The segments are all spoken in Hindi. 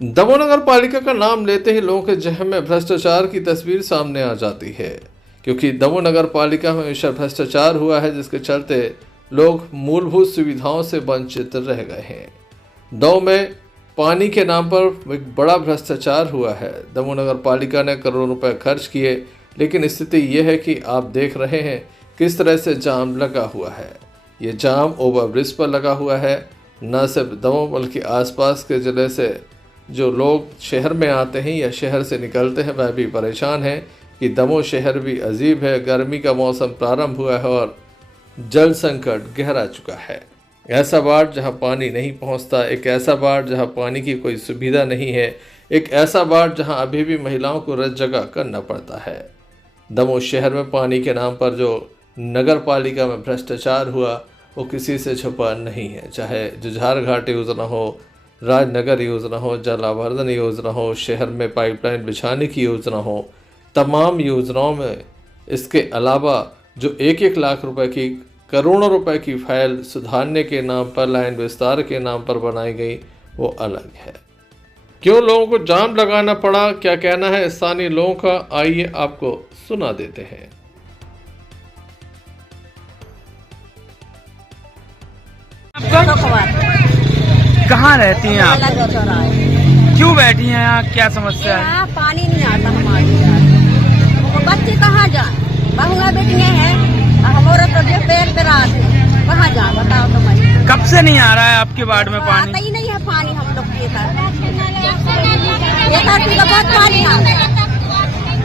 दमोह नगर पालिका का नाम लेते ही लोगों के जहन में भ्रष्टाचार की तस्वीर सामने आ जाती है, क्योंकि दमोह नगर पालिका में हमेशा भ्रष्टाचार हुआ है, जिसके चलते लोग मूलभूत सुविधाओं से वंचित रह गए हैं। दमोह में पानी के नाम पर एक बड़ा भ्रष्टाचार हुआ है। दमोह नगर पालिका ने करोड़ों रुपए खर्च किए, लेकिन स्थिति यह है कि आप देख रहे हैं किस तरह से जाम लगा हुआ है। ये जाम ओवरब्रिज पर लगा हुआ है। न सिर्फ दमोह बल्कि आसपास के जिले से जो लोग शहर में आते हैं या शहर से निकलते हैं वह भी परेशान हैं कि दमोह शहर भी अजीब है। गर्मी का मौसम प्रारंभ हुआ है और जल संकट गहरा चुका है। ऐसा वार्ड जहां पानी नहीं पहुंचता, एक ऐसा वार्ड जहां पानी की कोई सुविधा नहीं है, एक ऐसा वार्ड जहां अभी भी महिलाओं को रत जगह करना पड़ता है। दमोह शहर में पानी के नाम पर जो नगर पालिका में भ्रष्टाचार हुआ वो किसी से छुपा नहीं है। चाहे जुझार घाट योजना हो, राजनगर योजना हो, जल आवर्धन योजना हो, शहर में पाइपलाइन बिछाने की योजना हो, तमाम योजनाओं में इसके अलावा जो 1-1 लाख रुपए की, करोड़ों रुपए की फाइल सुधारने के नाम पर, लाइन विस्तार के नाम पर बनाई गई, वो अलग है। क्यों लोगों को जाम लगाना पड़ा, क्या कहना है स्थानीय लोगों का, आइए आपको सुना देते हैं। कहाँ रहती हैं आप? क्यों बैठी हैं यहाँ, क्या समस्या है? यहाँ पानी नहीं आता हमारे यहाँ। तो बच्चे कहाँ जाए, बहुआ बेटियाँ हैं, हमारे तो जो पैर पे रात है, कहाँ जाए बताओ तो मैं। कब से नहीं आ रहा है आपके वार्ड में पानी? आता ही नहीं है पानी हम लोग के तो बहुत पानी आता है,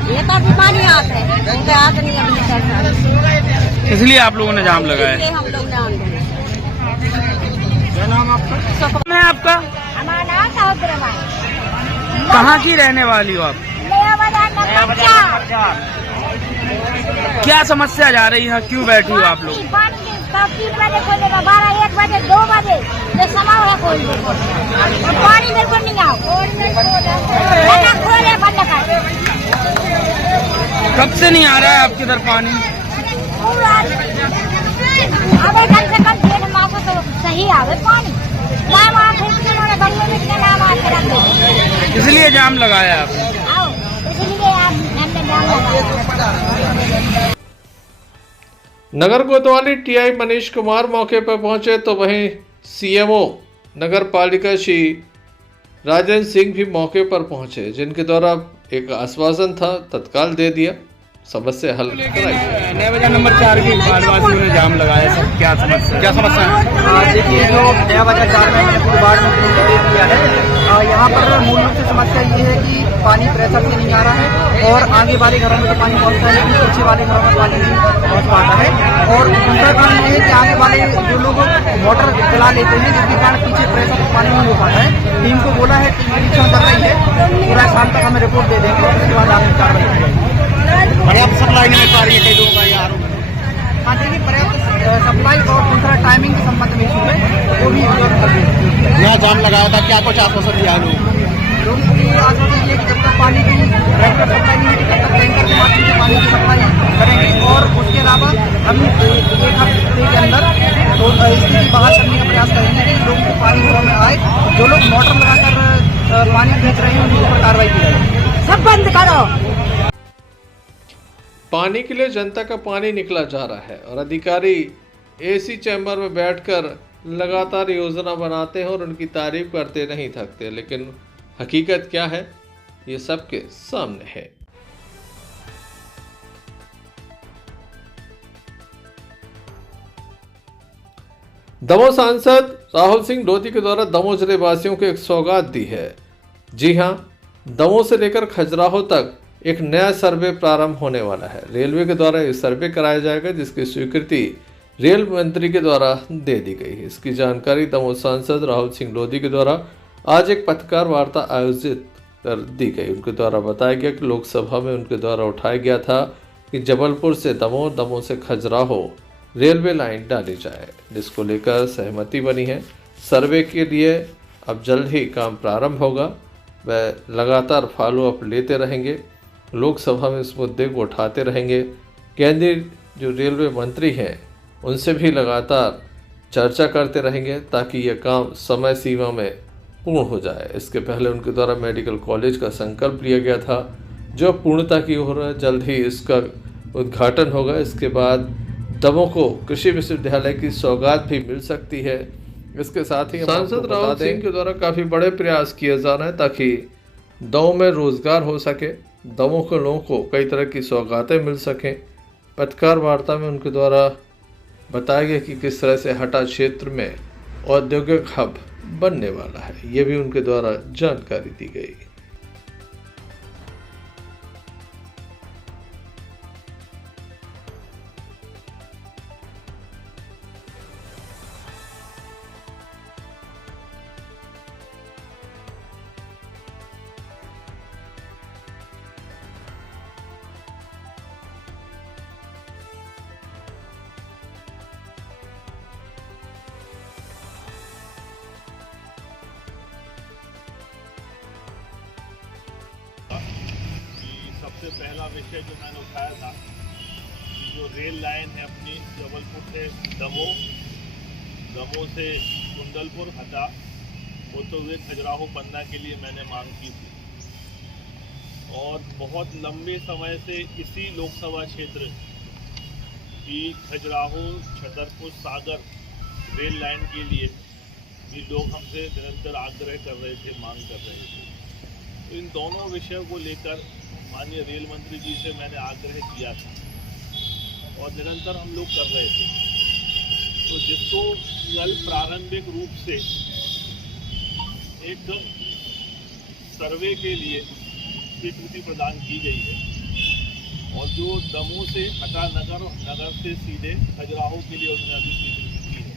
ये भी पानी आता है, उनके आते नहीं अभी। इसलिए आप लोगों ने जाम लगाया? हम लोग जान क्या नाम आपका? हमारा नाम साउद्रमा। कहाँ की रहने वाली हो आप? क्या समस्या जा रही है, क्यों बैठी हो आप लोग? 3 बजे खोलेगा, 12, 1 बजे, 2 बजे ये समाव है खोल दे। पानी मेरे को नहीं आओ, खोले बंद कर। कब से नहीं आ रहा है आपके इधर पानी? अबे कम से कम 3 माह तो सही आवे पानी। इसलिए जाम लगाया आप? नगर कोतवाली टीआई मनीष कुमार मौके पर पहुंचे तो वहीं सीएमओ नगर पालिका श्री राजेंद्र सिंह भी मौके पर पहुंचे, जिनके द्वारा एक आश्वासन था, तत्काल दे दिया, समस्या हल कराई। नया बाजार नंबर 4 के वार्डवासियों ने जाम लगाया सर, क्या समस्या है? देखिए, जो नया बाजार 4 में पूरे वार्ड में दे दिया है, यहाँ पर मूल रूप से समस्या ये है कि पानी प्रेशर से नहीं आ रहा है और आगे वाले घरों में तो पानी पहुँचता है, लेकिन पीछे वाले घरों में पानी नहीं पहुँच पाता है। और दूसरा कारण ये है कि आगे वाले जो लोग मोटर चला लेते हैं, जिसके कारण पीछे प्रेशर से पानी नहीं हो पाता है। टीम को बोला है, टीम निरीक्षण कर रही है, पूरा शाम तक हमें रिपोर्ट दे देंगे, उसके बाद आगे कार्रवाई की जाएगी। पर्याप्त सप्लाई नहीं मिल पा रही है कई लोगों का ये आरोप? हाँ, देखिए, पर्याप्त सप्लाई और दूसरा टाइमिंग के संबंध में इशू है, वो भी यहाँ जाम लगाया था, क्या कुछ आश्वासन दिया लोगों को ये आश्वासन दिया कि जब तक पानी की रेगुलर सप्लाई नहीं होगी तब तक टैंकर के माध्यम से पानी की सप्लाई करेंगे। और उसके अलावा हम 1 हफ्ते के अंदर तो स्थिति बाहर करने का प्रयास करेंगे कि लोगों को पानी घरों में आए। जो लोग मोटर लगाकर पानी बेच रहे हैं उनके ऊपर कार्रवाई की जाएगी। सब बंद करो। पानी के लिए जनता का पानी निकला जा रहा है और अधिकारी एसी चैम्बर में बैठकर लगातार योजना बनाते हैं और उनकी तारीफ करते नहीं थकते, लेकिन हकीकत क्या है ये सबके सामने है। दमोह सांसद राहुल सिंह लोधी के द्वारा दमोह जिले वासियों को एक सौगात दी है। जी हां, दमोह से लेकर खजुराहो तक एक नया सर्वे प्रारंभ होने वाला है। रेलवे के द्वारा ये सर्वे कराया जाएगा, जिसकी स्वीकृति रेल मंत्री के द्वारा दे दी गई है। इसकी जानकारी दमोह सांसद राहुल सिंह लोधी के द्वारा आज एक पत्रकार वार्ता आयोजित कर दी गई। उनके द्वारा बताया गया कि लोकसभा में उनके द्वारा उठाया गया था कि जबलपुर से दमोह, दमोह से खजुराहो रेलवे लाइन डाली जाए, जिसको लेकर सहमति बनी है। सर्वे के लिए अब जल्द ही काम प्रारंभ होगा। वह लगातार फॉलोअप लेते रहेंगे, लोकसभा में इस मुद्दे को उठाते रहेंगे। केंद्रीय जो रेलवे मंत्री हैं उनसे भी लगातार चर्चा करते रहेंगे ताकि यह काम समय सीमा में पूर्ण हो जाए। इसके पहले उनके द्वारा मेडिकल कॉलेज का संकल्प लिया गया था, जो पूर्णता की ओर है। जल्द ही इसका उद्घाटन होगा। इसके बाद दमोह को कृषि विश्वविद्यालय की सौगात भी मिल सकती है। इसके साथ ही सांसद रावत सिंह के द्वारा काफ़ी बड़े प्रयास किए जा रहे हैं ताकि दमोह में रोजगार हो सके, दमोह के लोगों को कई तरह की सौगातें मिल सकें। पत्रकार वार्ता में उनके द्वारा बताया गया कि किस तरह से हटा क्षेत्र में औद्योगिक हब बनने वाला है, ये भी उनके द्वारा जानकारी दी गई। सबसे पहला विषय जो मैंने उठाया था कि जो रेल लाइन है अपनी जबलपुर से दमोह, दमोह से कुंडलपुर हटा होते हुए खजुराहो पन्ना के लिए मैंने मांग की थी। और बहुत लंबे समय से इसी लोकसभा क्षेत्र की खजुराहो छतरपुर सागर रेल लाइन के लिए भी लोग हमसे निरंतर आग्रह कर रहे थे, मांग कर रहे थे। तो इन दोनों विषयों को लेकर माननीय रेल मंत्री जी से मैंने आग्रह किया था और निरंतर हम लोग कर रहे थे। तो जिसको कल प्रारंभिक रूप से एक सर्वे के लिए स्वीकृति प्रदान की गई है और जो दमोह से हटा नगर और नगर से सीधे खजुराहो के लिए उन्होंने अभी स्वीकृति की है,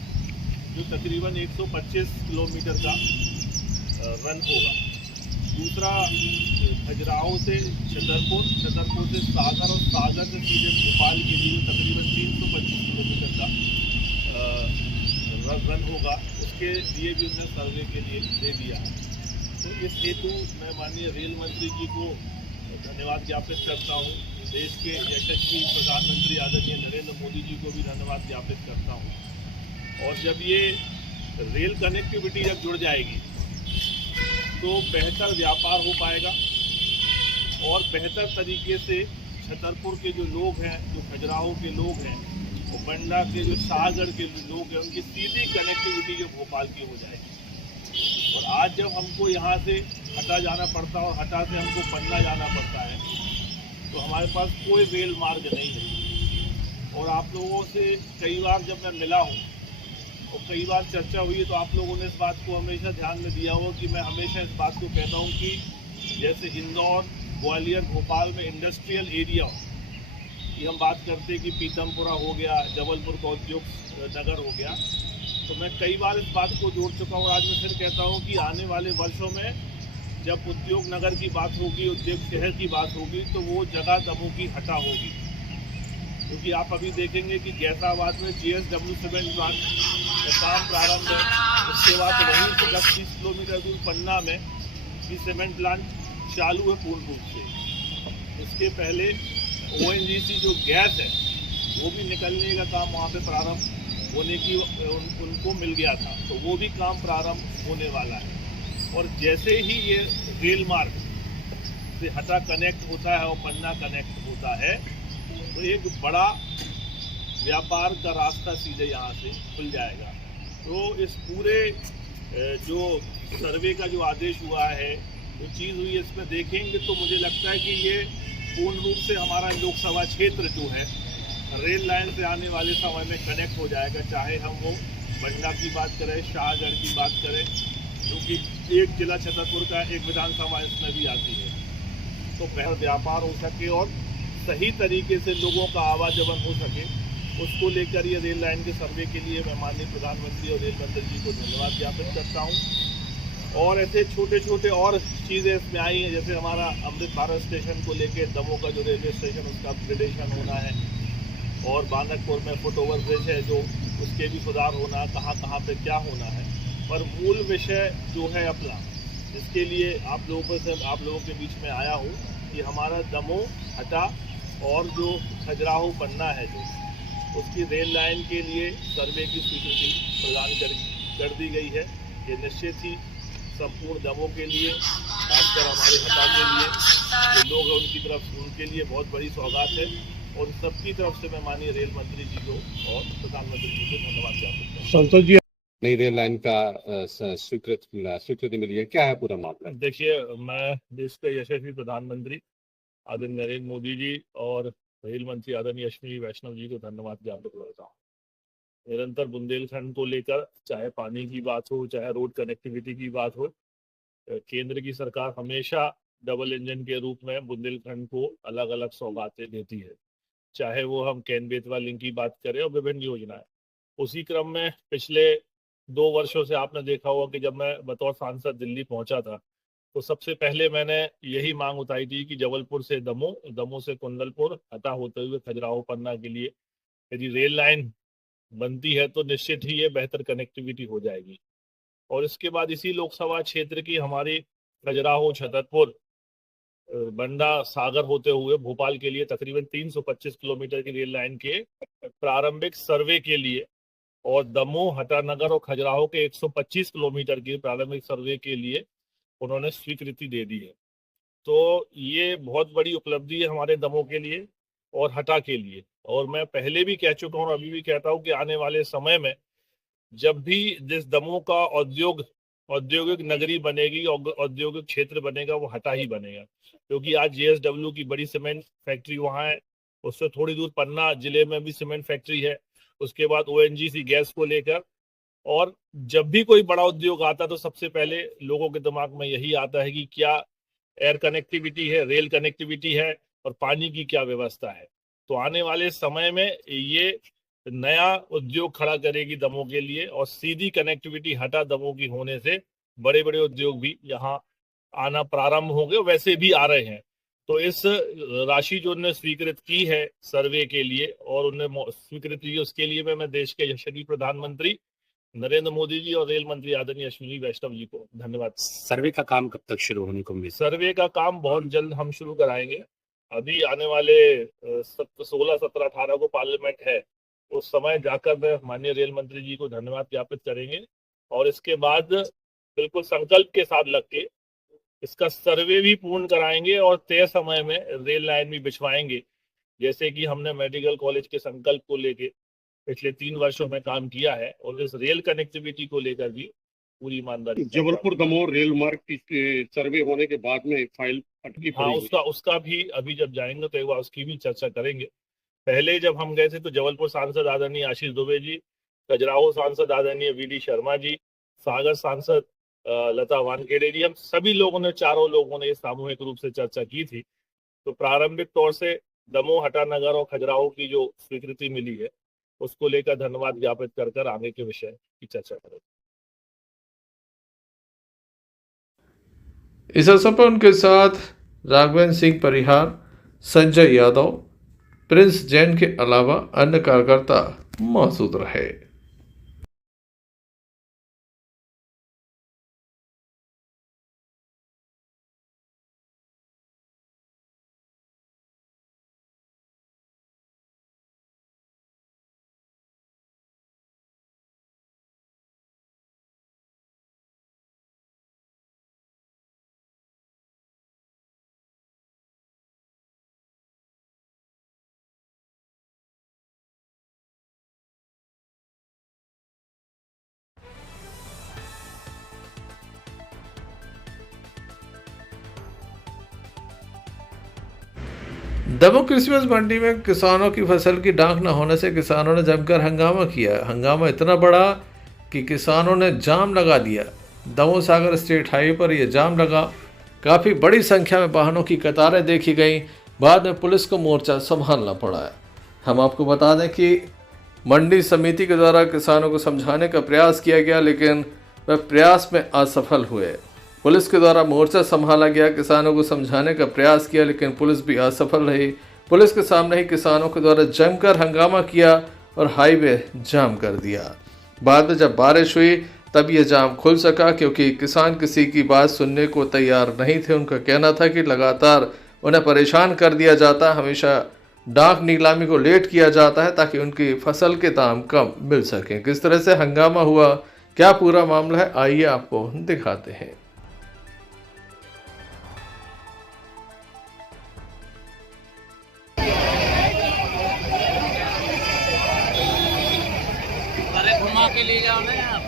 जो तकरीबन 125 किलोमीटर का रन होगा। दूसरा खजुराहो से छतरपुर, छतरपुर से सागर और सागर से सीधे भोपाल के लिए तकरीबन 325 किलोमीटर का रन होगा, उसके लिए भी उन्होंने सर्वे के लिए दे दिया है। तो इस हेतु मैं माननीय रेल मंत्री जी को धन्यवाद ज्ञापित करता हूँ। देश के यशस्वी प्रधानमंत्री आदरणीय नरेंद्र मोदी जी को भी धन्यवाद ज्ञापित करता हूँ। और जब ये रेल कनेक्टिविटी जब जुड़ जाएगी तो बेहतर व्यापार हो पाएगा और बेहतर तरीके से छतरपुर के जो लोग हैं, जो खजुराहो के लोग हैं, और बंडा के जो शाहगढ़ के लोग हैं, उनकी सीधी कनेक्टिविटी जो भोपाल की हो जाएगी। और आज जब हमको यहाँ से हटा जाना पड़ता है और हटा से हमको पन्ना जाना पड़ता है तो हमारे पास कोई रेल मार्ग नहीं है। और आप लोगों से कई बार जब मैं मिला हूँ और कई बार चर्चा हुई है तो आप लोगों ने इस बात को हमेशा ध्यान में दिया हो कि मैं हमेशा इस बात को कहता हूँ कि जैसे इंदौर, ग्वालियर, भोपाल में इंडस्ट्रियल एरिया की हम बात करते हैं कि पीतमपुरा हो गया, जबलपुर का उद्योग नगर हो गया, तो मैं कई बार इस बात को जोड़ चुका हूँ। आज मैं फिर कहता हूँ कि आने वाले वर्षों में जब उद्योग नगर की बात होगी, उद्योग शहर की बात होगी, तो वो जगह दमोह की हटा होगी। क्योंकि आप अभी देखेंगे कि गैसाबाद में JSW सीमेंट प्लांट का काम प्रारंभ है, उसके बाद वहीं से 10-20 किलोमीटर दूर पन्ना में भी सीमेंट प्लांट चालू है पूर्ण रूप से। उसके पहले ONGC जो गैस है वो भी निकलने का काम वहाँ पे प्रारंभ होने की उनको मिल गया था, तो वो भी काम प्रारंभ होने वाला है। और जैसे ही ये रेल मार्ग से हटा कनेक्ट होता है और पन्ना कनेक्ट होता है तो एक बड़ा व्यापार का रास्ता सीधे यहाँ से खुल जाएगा। तो इस पूरे जो सर्वे का जो आदेश हुआ है, जो चीज़ हुई है, इसमें देखेंगे तो मुझे लगता है कि ये पूर्ण रूप से हमारा लोकसभा क्षेत्र जो है रेल लाइन से आने वाले समय में कनेक्ट हो जाएगा। चाहे हम वो बंडा की बात करें, शाहगढ़ की बात करें, क्योंकि एक जिला छतरपुर का एक विधानसभा इसमें भी आती है, तो बेहतर व्यापार हो सके और सही तरीके से लोगों का आवागमन हो सके, उसको लेकर ये रेल लाइन के सर्वे के लिए मैं माननीय प्रधानमंत्री और रेल मंत्री जी को धन्यवाद ज्ञापित करता हूँ। और ऐसे छोटे छोटे और चीज़ें इसमें आई हैं, जैसे हमारा अमृत भारत स्टेशन को लेकर दमोह का जो रेलवे स्टेशन उसका अपग्रेडेशन होना है और बानकपुर में फुट ओवर ब्रिज है जो उसके भी सुधार होना है, कहाँ कहाँ पे क्या होना है। पर मूल विषय जो है अपना, जिसके लिए आप लोगों के बीच में आया हूँ कि हमारा दमोह हटा और जो खजुराहो पन्ना है जो उसकी रेल लाइन के लिए सर्वे की स्वीकृति प्रदान कर दी गई है। ये निश्चित ही संपूर्ण दमों के लिए, खासकर हमारे हटा के लिए जो लोग हैं उनकी तरफ उनके लिए बहुत बड़ी सौगात है और सबकी तरफ से मैं माननीय रेल मंत्री जी को और प्रधानमंत्री जी को धन्यवाद ज्ञापित करता हूं। संतोष जी, नई रेल लाइन का स्वीकृति मिली है, क्या है पूरा मामला? देखिए, मैं देश के यशस्वी प्रधानमंत्री आदरणीय नरेंद्र मोदी जी और रेल मंत्री आदरणीय अश्विनी वैष्णव जी को धन्यवाद ज्ञापित करता हूँ। निरंतर बुंदेलखंड को लेकर चाहे पानी की बात हो, चाहे रोड कनेक्टिविटी की बात हो, केंद्र की सरकार हमेशा डबल इंजन के रूप में बुंदेलखंड को अलग अलग सौगातें देती है, चाहे वो हम कैन बेतवा लिंक की बात करें और विभिन्न योजनाएं। उसी क्रम में पिछले 2 वर्षों से आपने देखा होगा कि जब मैं बतौर सांसद दिल्ली पहुंचा था तो सबसे पहले मैंने यही मांग उठाई थी कि जबलपुर से दमोह से कुंडलपुर हटा होते हुए खजुराहो पन्ना के लिए यदि रेल लाइन बनती है तो निश्चित ही ये बेहतर कनेक्टिविटी हो जाएगी। और इसके बाद इसी लोकसभा क्षेत्र की हमारी खजुराहो, छतरपुर, बंडा, सागर होते हुए भोपाल के लिए तकरीबन 325 किलोमीटर की रेल लाइन के प्रारंभिक सर्वे के लिए और दमोह, हटानगर और खजुराहो के 125 किलोमीटर के प्रारंभिक सर्वे के लिए उन्होंने स्वीकृति दे दी है। तो ये बहुत बड़ी उपलब्धि है हमारे दमोह के लिए और हटा के लिए। और मैं पहले भी कह चुका हूँ, अभी भी कहता हूँ कि आने वाले समय में जब भी जिस दमोह का औद्योगिक नगरी बनेगी, औद्योगिक क्षेत्र बनेगा, वो हटा ही बनेगा, क्योंकि आज JSW की बड़ी सीमेंट फैक्ट्री वहाँ है, उससे थोड़ी दूर पन्ना जिले में भी सीमेंट फैक्ट्री है, उसके बाद ONGC गैस को लेकर। और जब भी कोई बड़ा उद्योग आता तो सबसे पहले लोगों के दिमाग में यही आता है कि क्या एयर कनेक्टिविटी है, रेल कनेक्टिविटी है और पानी की क्या व्यवस्था है। तो आने वाले समय में ये नया उद्योग खड़ा करेगी दमोह के लिए और सीधी कनेक्टिविटी हटा दमोह की होने से बड़े बड़े उद्योग भी यहाँ आना प्रारंभ होंगे, वैसे भी आ रहे हैं। तो इस राशि जो उन्होंने स्वीकृत की है सर्वे के लिए और उन्हें स्वीकृति दी, उसके लिए मैं देश के यशस्वी प्रधानमंत्री नरेंद्र मोदी जी और रेल मंत्री आदरणीय अश्विनी वैष्णव जी को धन्यवाद। सर्वे का काम कब तक शुरू होने को उम्मीद? सर्वे का काम बहुत जल्द हम शुरू कराएंगे। अभी आने वाले 16, 17, 18 को पार्लियामेंट है, उस समय जाकर मैं माननीय रेल मंत्री जी को धन्यवाद ज्ञापित करेंगे और इसके बाद बिल्कुल संकल्प के साथ लग के इसका सर्वे भी पूर्ण कराएंगे और तय समय में रेल लाइन भी बिछवाएंगे, जैसे कि हमने मेडिकल कॉलेज के संकल्प को लेके पिछले 3 वर्षों में काम किया है और इस रेल कनेक्टिविटी को लेकर भी पूरी ईमानदारी। जबलपुर दमोह रेल मार्ग की सर्वे होने के बाद में फाइल अटकी पड़ी। हाँ, उसका भी अभी जब जाएंगे तो एक बार उसकी भी चर्चा करेंगे। पहले जब हम गए थे तो जबलपुर सांसद आदरणीय आशीष दुबे जी, खजुराहो सांसद आदरणीय VD शर्मा जी, सागर सांसद लता वानखेड़े जी, हम सभी लोगों ने, चारों लोगों ने सामूहिक रूप से चर्चा की थी। तो प्रारंभिक तौर से दमोह, हटानगर और खजुराहो की जो स्वीकृति मिली है उसको लेकर धन्यवाद ज्ञापित कर आगे के विषय की चर्चा करें। इस अवसर पर उनके साथ राघवेंद्र सिंह परिहार, संजय यादव, प्रिंस जैन के अलावा अन्य कार्यकर्ता मौजूद रहे। दमोह क्रिसमस मंडी में किसानों की फसल की डाक न होने से किसानों ने जमकर हंगामा किया। हंगामा इतना बड़ा कि किसानों ने जाम लगा दिया। दमोह सागर स्टेट हाईवे पर यह जाम लगा। काफ़ी बड़ी संख्या में वाहनों की कतारें देखी गई। बाद में पुलिस को मोर्चा संभालना पड़ा। हम आपको बता दें कि मंडी समिति के द्वारा किसानों को समझाने का प्रयास किया गया, लेकिन वह प्रयास में असफल हुए। पुलिस के द्वारा मोर्चा संभाला गया, किसानों को समझाने का प्रयास किया, लेकिन पुलिस भी असफल रही। पुलिस के सामने ही किसानों के द्वारा जमकर हंगामा किया और हाईवे जाम कर दिया। बाद में जब बारिश हुई तब यह जाम खुल सका, क्योंकि किसान किसी की बात सुनने को तैयार नहीं थे। उनका कहना था कि लगातार उन्हें परेशान कर दिया जाता है, हमेशा डाक नीलामी को लेट किया जाता है ताकि उनकी फसल के दाम कम मिल सकें। किस तरह से हंगामा हुआ, क्या पूरा मामला है, आइए आपको दिखाते हैं। के लिए जाओ ना आप।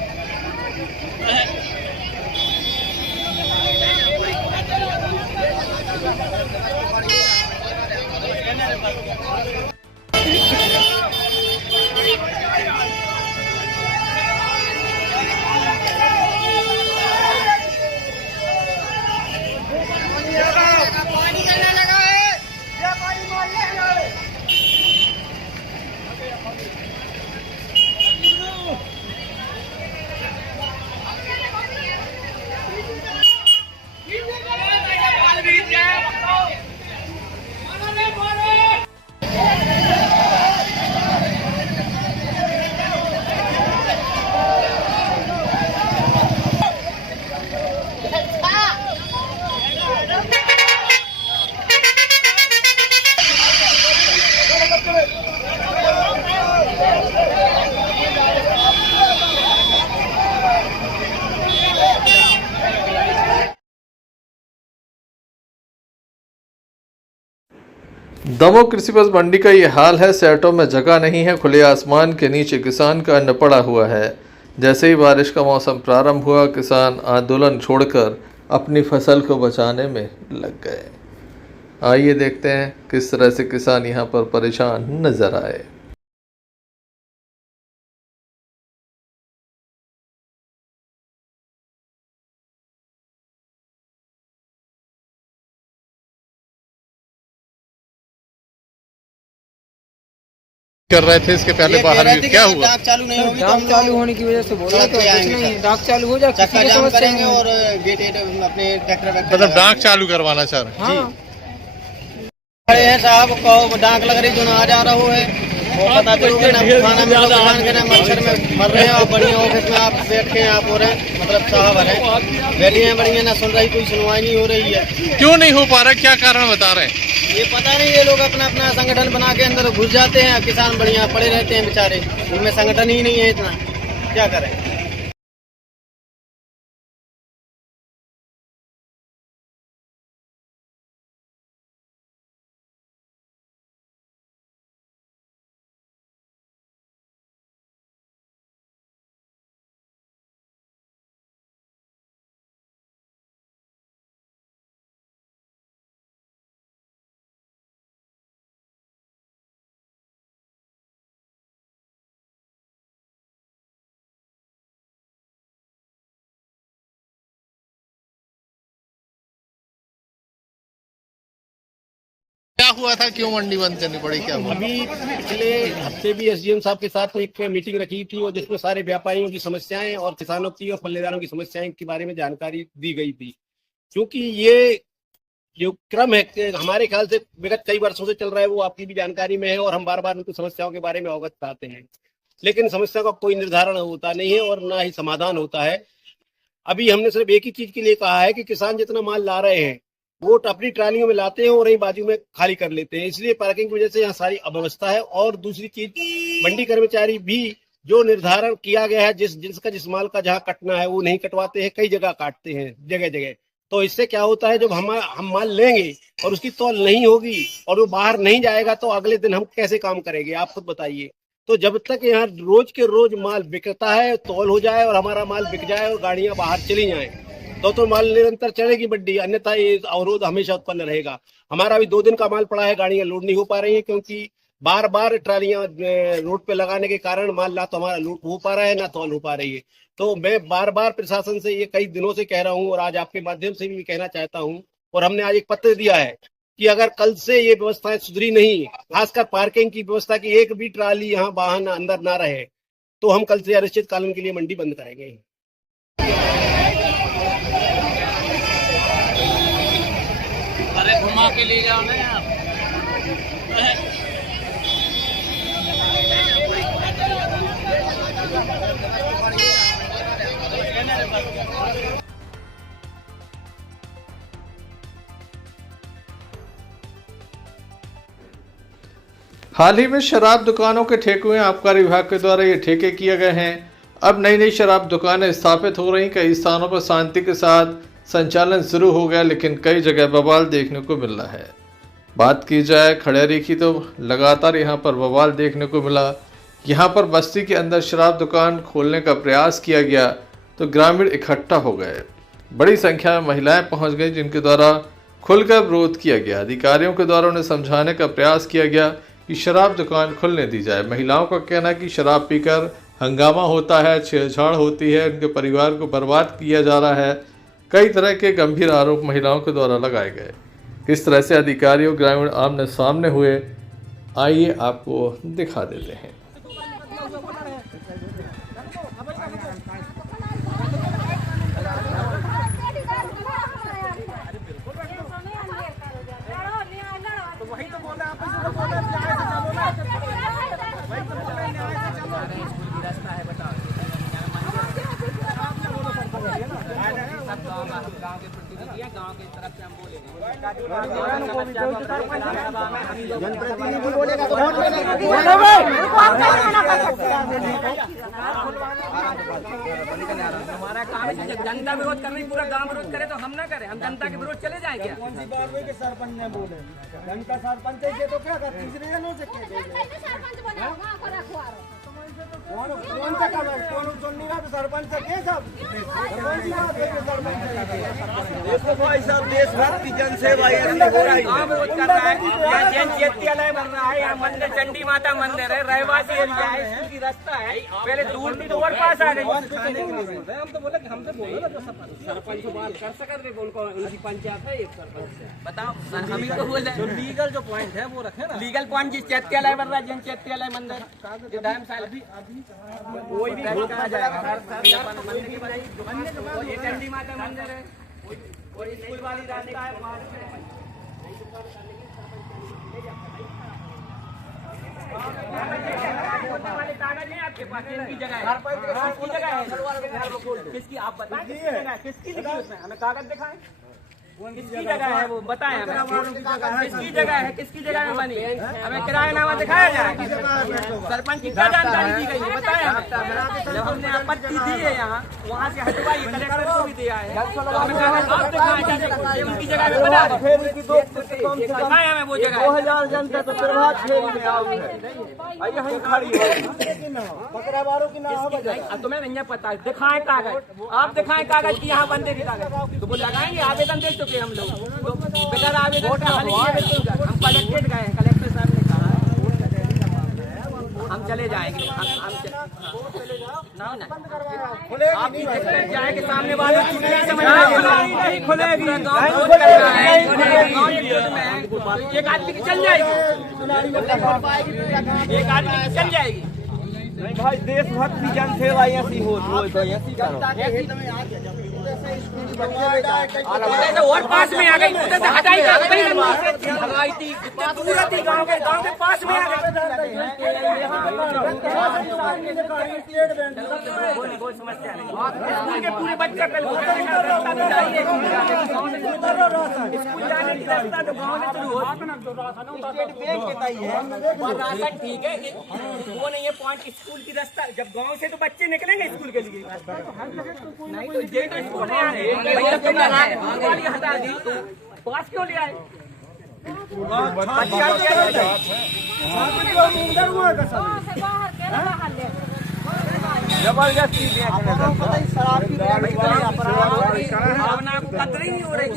दमोह कृषि उपज मंडी का ये हाल है। सेटों में जगह नहीं है, खुले आसमान के नीचे किसान का अन्न पड़ा हुआ है। जैसे ही बारिश का मौसम प्रारंभ हुआ, किसान आंदोलन छोड़कर अपनी फसल को बचाने में लग गए। आइए देखते हैं किस तरह से किसान यहाँ पर परेशान नजर आए। कर रहे थे इसके पहले बाहर भी क्या हुआ? डाक चालू नहीं होगी, डाक चालू होने की वजह से बोला तो कुछ नहीं, डाक चालू हो जाए, चक्का जाम करेंगे और गेट अपने ट्रैक्टर मतलब डाक चालू करवाना चाह रहे हैं। हाँ खड़े हैं साहब, कहो डाक लग रही जो आ जा रहा हो है, वो पता करोगे ना, खाना में लोग किसान के ना मच्छर में मर रहे हैं और बढ़िया ऑफिस में आप बैठ के आप हो रहे हैं, मतलब साहब है बैठी हैं बढ़िया, ना सुन रही, कोई सुनवाई नहीं हो रही है। क्यों नहीं हो पा रहा, क्या कारण बता रहे हैं? ये पता नहीं, ये लोग अपना अपना संगठन बना के अंदर घुस जाते हैं, किसान बढ़िया पड़े रहते हैं बेचारे, उनमें संगठन ही नहीं है इतना, क्या करें। क्या हुआ था, क्यों मंडी बंद करनी पड़ी, क्या हुआ? अभी पिछले हफ्ते भी एसडीएम साहब के साथ एक मीटिंग रखी थी और जिसमें सारे व्यापारियों की समस्याएं और किसानों की और पल्लेदारों की समस्याएं के बारे में जानकारी दी गई थी। क्योंकि ये जो क्रम है हमारे ख्याल से विगत कई वर्षों से चल रहा है, वो आपकी भी जानकारी में है और हम बार बार उनकी समस्याओं के बारे में अवगत कराते हैं, लेकिन समस्या का कोई निर्धारण होता नहीं है और ना ही समाधान होता है। अभी हमने सिर्फ एक ही चीज के लिए कहा है कि किसान जितना माल ला रहे हैं वो अपनी ट्रालियों में लाते हैं और वहीं बाजू में खाली कर लेते हैं, इसलिए पार्किंग की वजह से यहाँ सारी अव्यवस्था है। और दूसरी चीज, मंडी कर्मचारी भी जो निर्धारण किया गया है जिस माल का जहाँ कटना है वो नहीं कटवाते हैं, कई जगह काटते हैं जगह जगह। तो इससे क्या होता है, जब हम माल लेंगे और उसकी तौल नहीं होगी और वो बाहर नहीं जाएगा तो अगले दिन हम कैसे काम करेंगे, आप खुद बताइए। तो जब तक यहाँ रोज के रोज माल बिकता है, तौल हो जाए और हमारा माल बिक जाए और गाड़ियां बाहर चली जाएं, तो माल निरंतर चलेगी मंडी, अन्यथा ये अवरोध हमेशा उत्पन्न रहेगा। हमारा अभी 2 दिन का माल पड़ा है, गाड़ियां लोड नहीं हो पा रही है क्योंकि बार बार ट्रालियां रोड पे लगाने के कारण माल ना तो हमारा लोड हो पा रहा है ना तौल हो पा रही है। तो मैं बार बार प्रशासन से ये कई दिनों से कह रहा हूँ और आज आपके माध्यम से भी कहना चाहता हूँ, और हमने आज एक पत्र दिया है कि अगर कल से ये व्यवस्थाएं सुधरी नहीं, खासकर पार्किंग की व्यवस्था की एक भी ट्राली यहाँ वाहन अंदर ना रहे, तो हम कल से अनिश्चितकालीन के लिए मंडी बंद करेंगे। अरे घुमा के ले जाओ ना आप। हाल ही में शराब दुकानों के ठेके आबकारी विभाग के द्वारा ये ठेके किए गए हैं। अब नई नई शराब दुकानें स्थापित हो रही, कई स्थानों पर शांति के साथ संचालन शुरू हो गया, लेकिन कई जगह बवाल देखने को मिल रहा है। बात की जाए खड़ेरी की तो लगातार यहां पर बवाल देखने को मिला। यहाँ पर बस्ती के अंदर शराब दुकान खोलने का प्रयास किया गया तो ग्रामीण इकट्ठा हो गए। बड़ी संख्या में महिलाएं पहुंच गई जिनके द्वारा खुलकर विरोध किया गया। अधिकारियों के द्वारा उन्हें समझाने का प्रयास किया गया कि शराब दुकान खुलने दी जाए। महिलाओं का कहना है कि शराब पीकर हंगामा होता है, छेड़छाड़ होती है, उनके परिवार को बर्बाद किया जा रहा है। कई तरह के गंभीर आरोप महिलाओं के द्वारा लगाए गए। किस तरह से अधिकारी और ग्रामीण आमने सामने हुए, आइए आपको दिखा देते हैं। जनप्रतिनिधि बोलेगा तो वोट हमारा काम है जनता विरोध कर रही, पूरा गांव विरोध करे तो हम ना करें, हम जनता के विरोध चले जाएंगे। कौन सी बात हुई कि सरपंच ने बोले जनता सरपंच है तो क्या कर तीसरे जनों से कौन सा काम है, कौन सुन नहीं रहा तो सरपंच से के सब कौन सी बात है कि सरपंच देखो भाई साहब देशभर की जनसेवा ये हो रही है, विरोध कर रहा है। यहाँ जैन चैत्यालय बन रहा है, यहाँ मंदिर चंडी माता मंदिर है, रहवासी एरिया है, स्कूल की रास्ता है, पहले दूर थी तो और पास आ गई। हम तो बोले कि हमसे बोलो ना, जो सरपंच से बात कर सकते थे, उनको उनकी पंचायत है, एक सरपंच से बताओ। हम ही तो बोले जो लीगल जो पॉइंट है वो रखे ना, लीगल पॉइंट जिस चैत्यालय बन रहा है, जैन चैत्यालय मंदिर टाइम साल अभी कोई भी कहा जाएगा, ये चंडी माता मंदिर है और स्कूल वाली रास्ता है, कागज है आपके पास, किसकी जगह है, किसकी जगह है, किसकी आप बताएं, किसकी जगह है, किसकी लिखी उसमें, हमें कागज दिखाएं, किसकी जगह है वो बताएं हमें, किसकी जगह है, किसकी जगह में बनी, हमें किरायानामा दिखाया जाए, सरपंच की क्या जानकारी दी गई है बताएं हमें। जब हमने आपत्ति दी है यहाँ वहाँ से हटवाई, कलेक्टर को भी दिया है, उनकी जगह में बना दिखाएं हमें वो जगह। 2000 जनता तो प्रभात फेरी में आई है, यहीं खड़ी है बकरावारों की नाम। तुम्हें नहीं पता, दिखाएं कागज, आप दिखाएं कागज की यहाँ बंदे की कागज तो वो लगाएंगे। आवेदन दे चुके हम लोग, तो बगैर आवेदन का हल हम कलेक्ट्रेट गए, कलेक्टर साहब ने कहा हम चले जाएंगे, आप जाएंगे सामने वाले नहीं खुलेगी, एक आदमी की चल जाएगी, एक आदमी की चल जाएगी। नहीं भाई देशभक्ति जनसेवा ऐसी हो तो ऐसी और पास में आ गई, उधर से हटाई हटाई थी, दूर थी, गांव के पास में आ गई। कोई समस्या नहीं, पूरे बच्चे कल स्कूल जाने की रास्ता तो गाँव में शुरू हो, राशन ठीक है वो नहीं है पॉइंट, स्कूल की रास्ता जब गांव से तो बच्चे निकलेंगे स्कूल के लिए, नहीं तो ये तो स्कूल हटा दी, पास क्यों ले आए? जबरदस्ती भावना को कतई नहीं हो रही,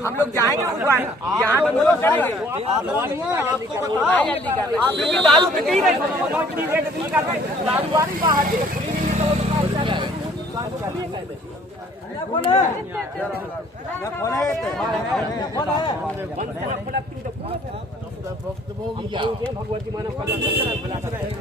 हम लोग जाएंगे ऊपर, यहाँ पर लोग करेंगे दारू बिक्री दारू वाली बाहर भगवती मानव तैयार है।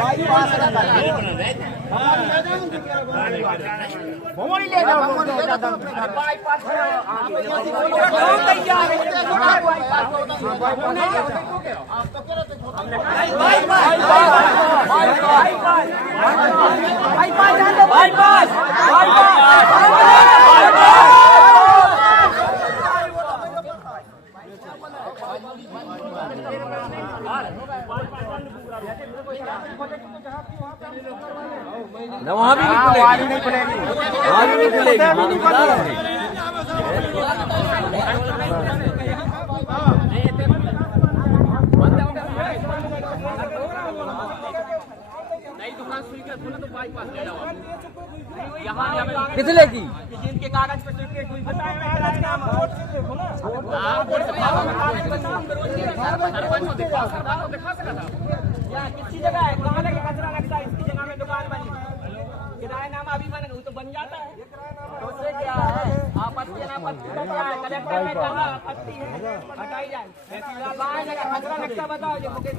बाईपास वहाँ भी नहीं खुलेगी, वहाँ भी नहीं खुलेगी। कितने की जिनके कागज पे किसी जगह है कहाँ लेके कचरा लगता है, इसकी जगह में दुकान बनी, किरायानामा अभी बन तो बन जाता है। तो उससे क्या है, आपत्ति अनापत्ति का क्या है, कलेक्टर में कहा आपत्ति है हटाई जाए। कहाँ जगह कचरा लगता बताओ, ये मुकेश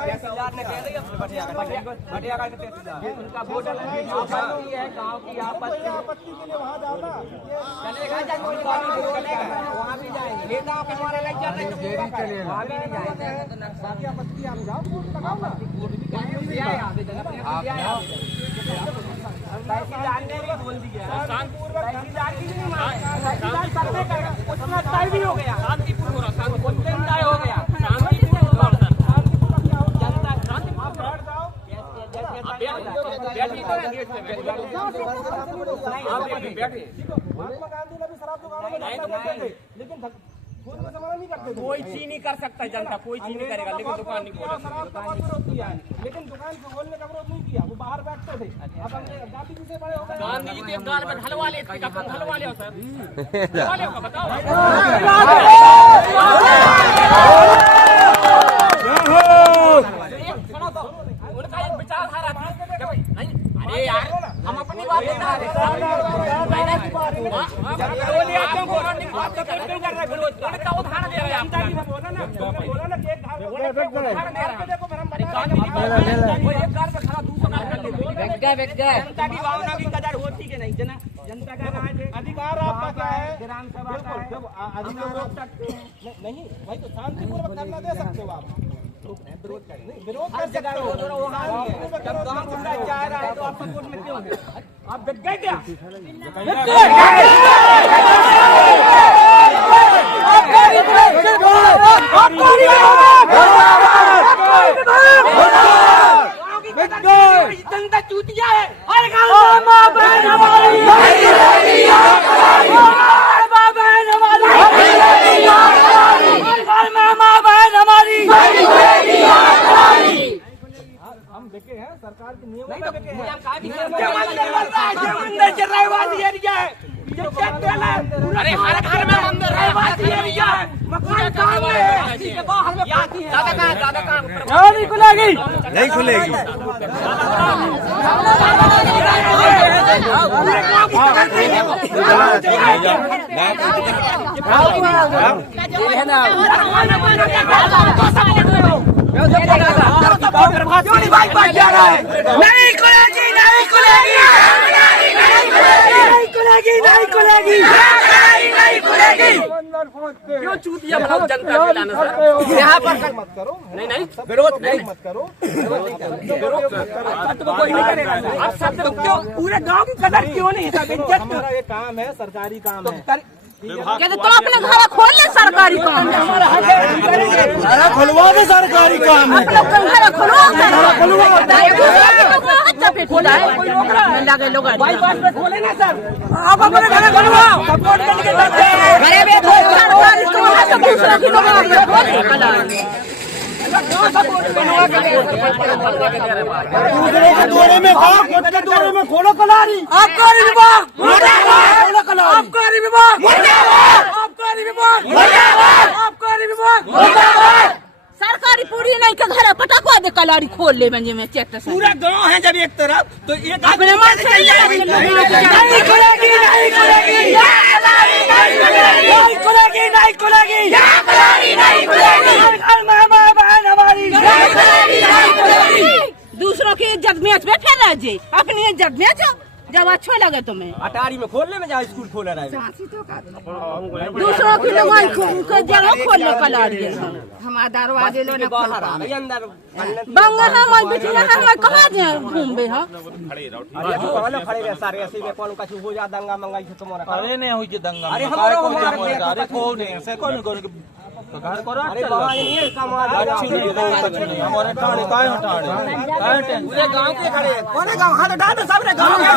तहसीलदार ने कह दी भटियागढ़ के तहसीलदार उनका वोट आपत्ति है, गाँव की आपत्ति के लिए वहाँ जाना चलेगा, जब कोई चलेगा वहाँ भी जाएंगे, नेताओं के द्वारा लग जाते हैं वहाँ भी नहीं जाएंगे। आपत्ति आप जाओ लगाओ ना, तहसीलदार ने भी बोल दिया, तहसीलदार की नहीं माने, तहसीलदार सर्वे करेगा, उसमें तय भी हो गया, शांतिपूर्ण हो रहा, तय हो गया, शांतिपूर्ण हो रहा, जनता शांतिपूर्ण बैठ जाओ, महात्मा गांधी ने भी शराब दुकानों में लेकिन नहीं करते, कोई चीज नहीं कर सकता, जनता कोई चीज नहीं करेगा, लेकिन दुकान नहीं खोलेगा, लेकिन दुकान खोलने का विरोध नहीं किया, वो बाहर बैठते थे। अब गांधी जी से बड़े हो गए, गांधी जी के गाल में हलवा ले, हलवा ले सर, हलवा ले बताओ, उनका एक विचारधारा था, अरे यार हम अपनी बात बता रहे हैं, उदाहरण दे रहे हैं, बोला ना एक घर जनता की भावना की कदर होती है नहीं, जनता का अधिकार आपका क्या है, विधानसभा का अधिकार रोक सकते हैं नहीं भाई, तो शांतिपूर्वक धरना दे सकते हो आप, विरोध कर सकते हो, जब गाँव गुंडा चाह रहा है तो आप सपोर्ट में क्यों है, आप बिक गए क्या? जनता चूतिया है, हर गाँव में माँ बहन हमारी, माँ बहन हमारी, हर घर में माँ बहन हमारी। हम देखे हैं सरकार के नियमों में देखे हैं, मंदिर के रहवासी एरिया है, अरे हर घर में मंदिर रहवासी एरिया है, मकान सामने है, ज्यादा काम नहीं खुलेगी, नहीं खुलेगी। नहीं खुलेगी, नहीं खुलेगी, नहीं खुलेगी, नहीं खुलेगी। क्यों चूतिया बनाओ जनता को लाना सर, यहाँ पर मत करो, नहीं विरोध नहीं मत करो, विरोध कोई नहीं करेगा, आप सब क्यों पूरे गांव की कदर क्यों नहीं है? हमारा ये काम है, सरकारी काम है, कहते तो अपने घर खोल ले, सरकारी काम खुलवा दे, सरकारी काम है, घर खुलवा लगे लोग खोले ना सर, आप अपने घर खुलवाओ, सपोर्ट करके दौरे में खोलो कलारी, आबकारी विभाग मुर्दाबाद, आबकारी विभाग मुर्दाबाद, आबकारी विभाग मुर्दाबाद, आबकारी विभाग मुर्दाबाद। सरकारी पूरी नहीं के घर पटाखा दे कलाड़ी खोल ले मंजे में चेक से पूरा गांव है जब एक तरफ तो ये अपने मन से नहीं खुलेगी, नहीं खुलेगी, नहीं खुलेगी, नहीं खुलेगी, नहीं खुलेगी, नहीं खुलेगी, हमारी दूसरों की इज्जत में बैठे जी अपनी इज्जत बेचो जब अच्छो लगे तुम्हें। अटारी में खोलने में जहाँ स्कूल खोला रहा है दूसरों की लोग जगह खोलने का ला रही है। हमारा दरवाजे लो बाहर आ रही अंदर बंगा है मैं बिटिया है मैं कहाँ जाए घूमबे हा अरे तू कहाँ ना खड़े रहे सारे ऐसे में कौन कछु हो जा दंगा मंगाई से तुम्हारा अरे नहीं हुई दंगा अरे हमारे अरे कौन है से कौन अरे बाबा ये कमा हमारे ठाणे काय हटाणे पूरे गांव के खड़े कौन गांव हाथ उठा दो सब रे गांव के